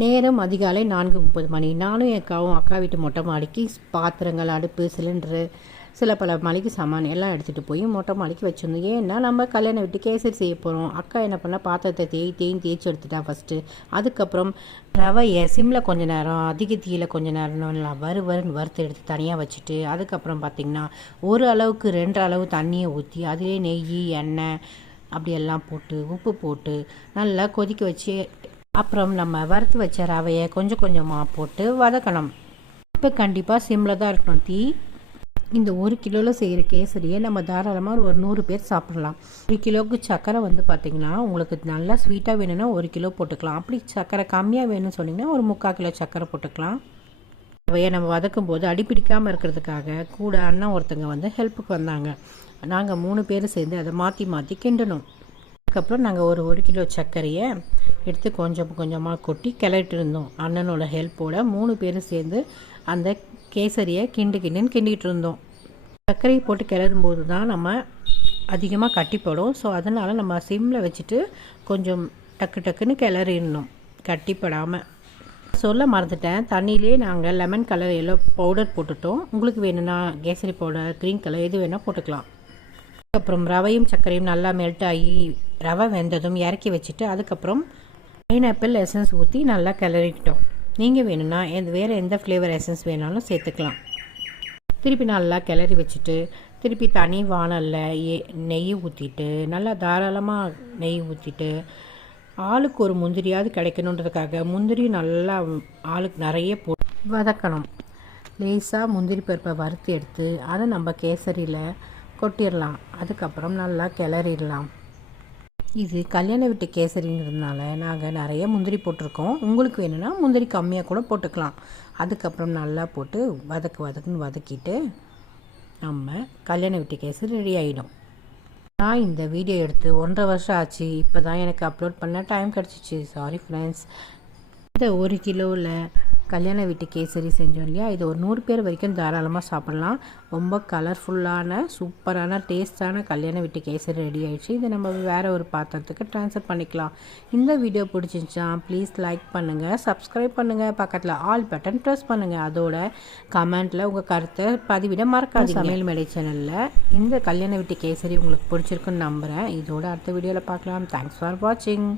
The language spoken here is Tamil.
நேரம் அதிகாலை 4:30 மணி. நானும் என் அக்கா வீட்டு மொட்டை மாடிக்கு பாத்திரங்கள், அடுப்பு, சிலிண்டரு, சில பல மளிகை சாமான் எல்லாம் எடுத்துகிட்டு போய் மொட்டை மாடிக்கு வச்சுருந்தோம். ஏன்னா நம்ம கல்யாணம் விட்டு கேசரி செய்ய போகிறோம். அக்கா என்ன பண்ணால் பாத்திரத்தை தேய்ச்சி எடுத்துட்டா ஃபஸ்ட்டு. அதுக்கப்புறம் ரவையை சிம்மில் கொஞ்ச நேரம், அதிக தீயில் கொஞ்ச நேரம் வறுத்து எடுத்து தனியாக வச்சுட்டு, அதுக்கப்புறம் பார்த்திங்கன்னா ஒரு அளவுக்கு 2 அளவு தண்ணியை ஊற்றி அதிலே நெய், எண்ணெய் அப்படியெல்லாம் போட்டு உப்பு போட்டு நல்லா கொதிக்க வச்சு, அப்புறம் நம்ம வறுத்து வச்ச ரவையை கொஞ்சம் கொஞ்சமாக போட்டு வதக்கணும். இப்போ கண்டிப்பாக சிம்மில் தான் இருக்கணும் தீ. இந்த 1 கிலோவில் செய்கிற கேசரியை நம்ம தாராளமாக ஒரு 100 பேர் சாப்பிட்லாம். 1 கிலோவுக்கு சர்க்கரை பார்த்திங்கன்னா உங்களுக்கு நல்லா ஸ்வீட்டாக வேணும்னா 1 கிலோ போட்டுக்கலாம். அப்படி சர்க்கரை கம்மியாக வேணும்னு சொன்னிங்கன்னா ஒரு 3/4 கிலோ சர்க்கரை போட்டுக்கலாம். ரவையை நம்ம வதக்கும் போது அடிப்பிடிக்காமல் இருக்கிறதுக்காக கூட அண்ணன் ஒருத்தங்க ஹெல்ப்புக்கு வந்தாங்க. நாங்கள் 3 பேர் சேர்ந்து அதை மாற்றி கிண்டணும். அதுக்கப்புறம் நாங்கள் ஒரு கிலோ சர்க்கரையை எடுத்து கொஞ்சம் கொஞ்சமாக கொட்டி கிளறிட்டு இருந்தோம். அண்ணனோட ஹெல்ப்போட 3 பேரும் சேர்ந்து அந்த கேசரியை கிண்டிகிட்டு இருந்தோம். சர்க்கரையை போட்டு கிளறும் போது தான் நம்ம அதிகமாக கட்டிப்படும். ஸோ அதனால் நம்ம சிம்மில் வச்சுட்டு கொஞ்சம் டக்குன்னு கிளறிடணும், கட்டிப்படாமல். சொல்ல மறந்துட்டேன், தண்ணியிலே நாங்கள் லெமன் கலர் எல்லோ பவுடர் போட்டுட்டோம். உங்களுக்கு வேணும்னா கேசரி பவுடர், க்ரீன் கலர் எது வேணால் போட்டுக்கலாம். அதுக்கப்புறம் ரவையும் சர்க்கரையும் நல்லா மெல்ட் ஆகி ரவை வெந்ததும் இறக்கி வச்சுட்டு, அதுக்கப்புறம் பைனாப்பிள் எசன்ஸ் ஊற்றி நல்லா கிளறிட்டோம். நீங்கள் வேணும்னா வேறு எந்த ஃப்ளேவர் எசன்ஸ் வேணாலும் சேர்த்துக்கலாம். திருப்பி நல்லா கிளறி வச்சுட்டு, திருப்பி தனி வானலில் நெய் ஊற்றிட்டு, நல்லா தாராளமாக நெய் ஊற்றிட்டு, ஆளுக்கு ஒரு முந்திரியாவது கிடைக்கணுன்றதுக்காக முந்திரி நல்லா ஆளுக்கு நிறைய போட்டு வதக்கணும். லேசாக முந்திரி பருப்பை வறுத்து எடுத்து அதை நம்ம கேசரியில் கொட்டிடலாம். அதுக்கப்புறம் நல்லா கிளறிடலாம். இது கல்யாண வீட்டு கேசரிங்கிறதுனால நாங்கள் நிறைய முந்திரி போட்டிருக்கோம். உங்களுக்கு வேணும்னா முந்திரி கம்மியாக கூட போட்டுக்கலாம். அதுக்கப்புறம் நல்லா போட்டு வதக்குன்னு வதக்கிட்டு நம்ம கல்யாண வீட்டு கேசரி ரெடி ஆகிடும். நான் இந்த வீடியோ எடுத்து 1.5 வருஷம் ஆச்சு. இப்போ தான் எனக்கு அப்லோட் பண்ண டைம் கிடச்சிச்சு. Sorry friends. இந்த 1 கிலோவில் கல்யாண வீட்டு கேசரி செஞ்சோம் இல்லையா, இது ஒரு 100 பேர் வரைக்கும் தாராளமாக சாப்பிட்லாம். ரொம்ப கலர்ஃபுல்லான சூப்பரான டேஸ்டான கல்யாண வீட்டு கேசரி ரெடி ஆகிடுச்சு. இதை நம்ம வேறு ஒரு பாத்திரத்துக்கு ட்ரான்ஸ்ஃபர் பண்ணிக்கலாம். இந்த வீடியோ பிடிச்சிருந்துச்சா ப்ளீஸ் லைக் பண்ணுங்கள், சப்ஸ்கிரைப் பண்ணுங்கள், பக்கத்தில் ஆல் பட்டன் ப்ரெஸ் பண்ணுங்கள். அதோட கமெண்ட்டில் உங்கள் கருத்தை பதிவிட மறக்காதீங்க. சமையல் மேடை சேனலில் இந்த கல்யாண வீட்டு கேசரி உங்களுக்கு பிடிச்சிருக்குன்னு நம்புகிறேன். இதோட அடுத்த வீடியோவில் பார்க்கலாம். தேங்க்ஸ் ஃபார் வாட்சிங்.